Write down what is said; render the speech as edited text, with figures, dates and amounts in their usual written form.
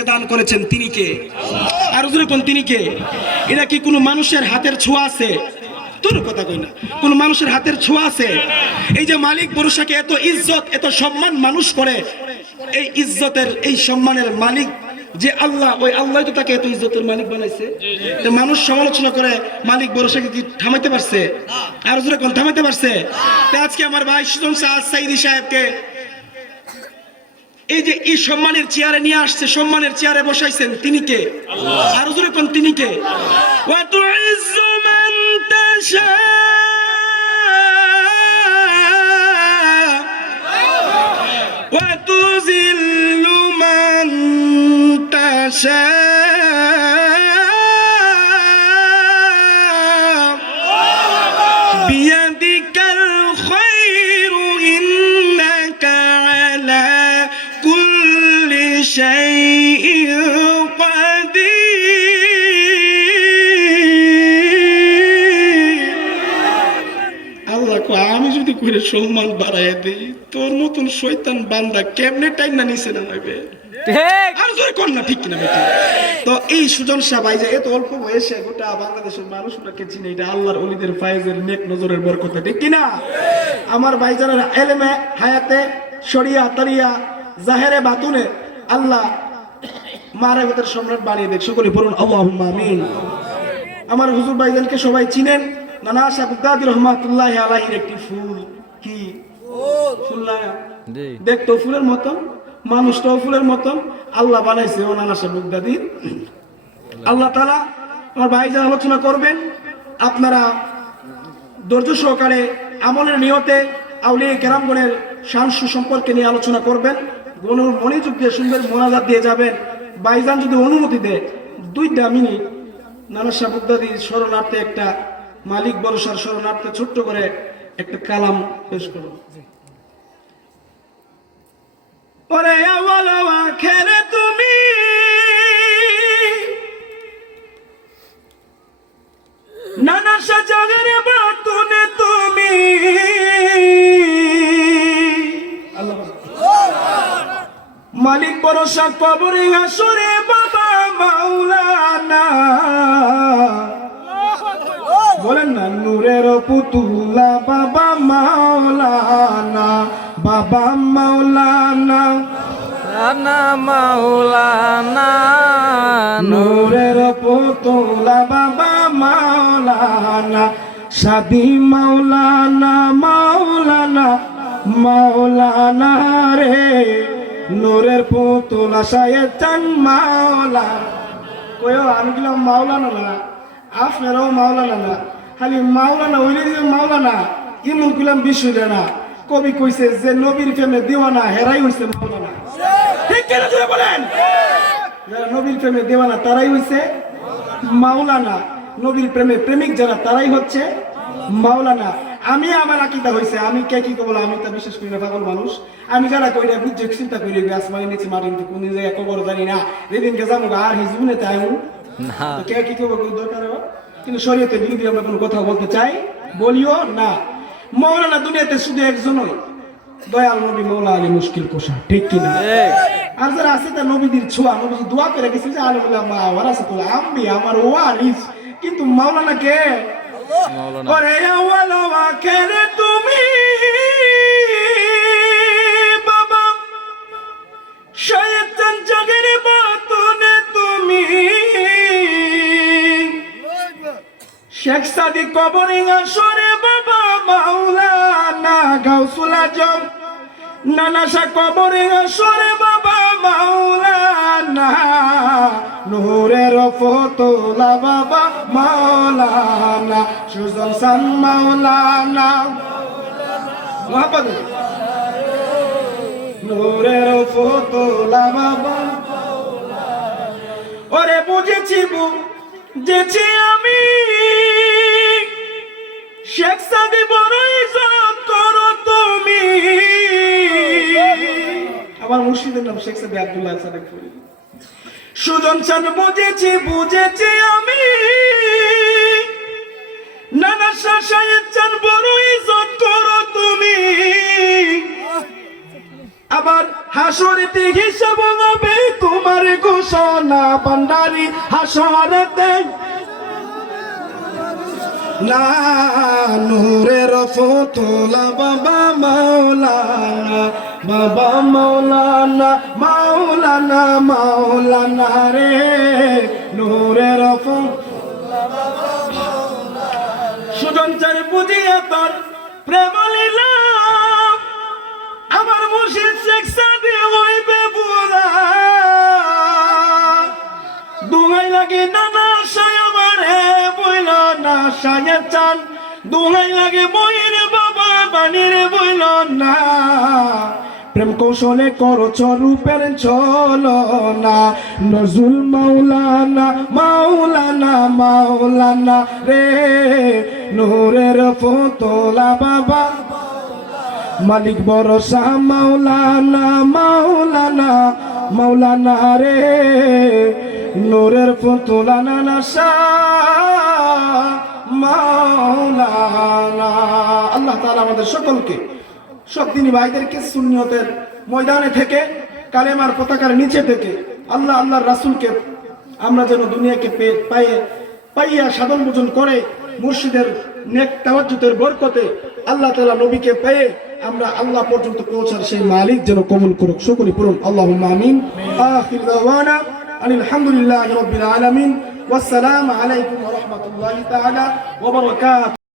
আমাদেরকে দান করেছেন তিনি কে? আর জোরে কোন তিনি কে? এটা কি কোনো মানুষের হাতের ছোঁয়া আছে? তোর কথা কই না, কোন মানুষের হাতের ছোঁয়া আছে? এই যে মালিক বরসাকে এত ইজ্জত এত সম্মান মানুষ করে, এই ইজ্জতের এই সম্মানের মালিক যে আল্লাহ, ওই আল্লাহ তো তাকে এত ইজ্জতের মালিক বানাইছে। তো মানুষ সমালোচনা করে মালিক বরসাকে কি থামাইতে পারছে? আর জোরে কোন থামাইতে পারছে? তো আজকে আমার ভাই সুজন সাইদি সাহেবকে এই যে এই সম্মানের চেয়ারে নিয়ে আসছে, সম্মানের চেয়ারে বসাইছেন তিনি কে? আর জোরে কোন তিনি কে? ওয়া তুইজ্জু মান তাশা ওয়া তুযিল্লু মান তাশা বিয়াদিকাল খায়রু ইন্নাকা আলা কুল্লি শাইইন কাদির। আল্লাহ কয় আমি যদি কইরে সম্মান বাড়ায় দেই, তোর মতন শয়তান বান্দা কেমনে টাইম না নিছে না হইবে? ঠিক আর জোরে কোন না, ঠিক কিনা বেটি? তো এই সুজন সাহেব ভাই যে এত অল্প বয়সে গোটা বাংলাদেশের মানুষ ওনাকে চিনে, এটা আল্লাহর ওলিদের ফায়েজের নেক নজরের বরকতে, ঠিক কিনা? আমার ভাইজানের এলেমে হায়াতে শরিয়া তারিয়া জাহেরে বাতুনে আল্লাহ মারাগতের সম্রাট বানিয়ে দেখ, সকলে বলুন আল্লাহুম্মা আমিন। আমার হুজুর ভাইজানকে সবাই চিনেন, নানা শাহ বুগদাদি রহমাতুল্লাহি আলাইহির একটি ফুল, কি ফুল না দেখতো ফুলের মতন, মানুষটাও ফুলের মতন আল্লাহ বানাইছে ও নানা শাহ বুগদাদি। আল্লাহ তাআলা আমার ভাইজান আলোচনা করবেন, আপনারা ধৈর্য সহকারে আমলের নিয়তে আউলিয়া কেরামগণের শান সুসম্পর্কে নিয়ে আলোচনা করবেন, মনোযোগ দিয়ে শুনবেন, মোনাজাত দিয়ে যাবেন। ভাইজান যদি অনুমতি দেয় 2 মিনিট নানা শাহ বুগদাদির শরণার্থে, একটা মালিক বরসার শরণার্থে ছোট্ট করে একটা কালাম পেশ করুন। ওরে আওয়াল আখিরে তুমি নানা শাহ জাগের বাতুনে তুমি, মালিক বরসা কবরে আসরে বাবা মাওলানা, বলেন না নূরের পুতুলা বাবা মাওলানা, বাবা মাওলানা রানা মাওলানা, নূরের পুতুলা বাবা মাওলানা, সাদি মাওলানা মাওলানা মাওলানা রে, নূরের পুতুলা শায়তান মাওলানা। কয়ও আমি গেলাম মাওলানা না, আপনারাও মাওলানা না, খালি মাওলানা হইলে যে মাওলানা ইমন গুলাম বিষয় না। কবি কইছে যে নবীর প্রেমে দিওয়ানা হেরাই হইছে মাওলানা, ঠিক কেন জোরে বলেন? যারা নবীর প্রেমে দিওয়ানা তারাই হইছে মাওলানা, নবীর প্রেমে প্রেমিক যারা তারাই হচ্ছে মাওলানা। আমি আমার আকীদা হইছে, আমি কে কি বলে আমি তা বিশ্বাস করি না, পাগল মানুষ। আমি যারা কইরা বুঝে চিন্তা করি আসমানে নিচে মাটির নিচে কোন জায়গায় কবর জানি না, যেদিন কে যাবো আর হিজবুনে তাই না, কে কি করবো কোনো দরকার হবে? কিন্তু শরীয়তে বিরোধী আমরা কোনো কথা বলতে চাই বলিও না। মাওলানা দুনিয়াতে শুধু একজনই, দয়াল নবী মৌলা আলী মুশকিল কোষা, ঠিক কিনা? আর যারা আছে তা নবীদের ছোঁয়া, নবীজি দোয়া করে গেছে যে আলমুল্লাহ মা ওয়ারাসাতুল আম্বি, আমার ওয়ারিস। কিন্তু মাওলানা কে? ওরে আওয়াল আখিরে তুমি বাবা শয়তান জাগের বাতুনে তুমি, শেখ সাদি কবরে আসরে বাবা মাওলানা, গাউসুল আজম নানা শাহ কবরে আসরে বাবা মাওলানা, নূরের ফতুলা বাবা মাওলানা, সুজন সান মাওলানা, নূরের ফতুলা বাবা। ওরে বুঝেছি বুঝেছি আমি, শেখ সাদি বড় ইজ্জত করো তুমি। আমার মুর্শিদের নাম শেখ সাদি আব্দুল্লাহ সাদেক ফরিদ। সুজন চান বুঝেছি বুঝেছি আমি, নানা শাহ সাহেব চান বড় ইজ্জত করো তুমি। আবার হাসরেতে হিসাব হবে তোমার ঘোষণা ভান্ডারি হাসরেতে না নূরের ফতুলা বাবা মাওলানা বাবা মাওলানা মাওলানা মাওলানা রে নূরের ফতুলা বাবা মাওলানা সুজন চার বুঝিয়া তোর প্রেম লীলা আমার মুর্শিদ শেখ সাদি হইবে বুলা দুহাই লাগে নানা সায়াবারে বইল না সায়া চান দুহাই লাগে বইয়ের বাবা বাণীর বইল না প্রেম কৌশলে করছ রূপের চলো না নজরুল মাওলানা মাওলানা মাওলানা রে নূরের ফতুলা বাবা মালিক ভরসা মাওলানা মাওলানা মাওলানা রে নূরের ফতুলা নানা শাহ মাওলানা। আল্লাহ তাআলা আমাদের সকলকে সত্যিনী ভাইদেরকে সুন্নিয়তের ময়দানে থেকে কালেমার পতাকার নিচে থেকে আল্লাহ আল্লাহর রাসূলকে আমরা যেন দুনিয়াকে পাইয়া সাধন ভোজন করে মুর্শিদের নেক তাওয়াজ্জুদের বরকতে আল্লাহ তাআলা নবীকে পেয়ে আমরা আল্লাহ পর্যন্ত পৌঁছার সেই মালিক যেন কবুল করুক সকলে পড়ুন আল্লাহুম্মা আমিন। আখির দাওয়ানা আলহামদুলিল্লাহি রাব্বিল আলামিন ওয়াসসালামু আলাইকুম ওয়া রাহমাতুল্লাহি তাআলা ওয়া বারাকাতুহু।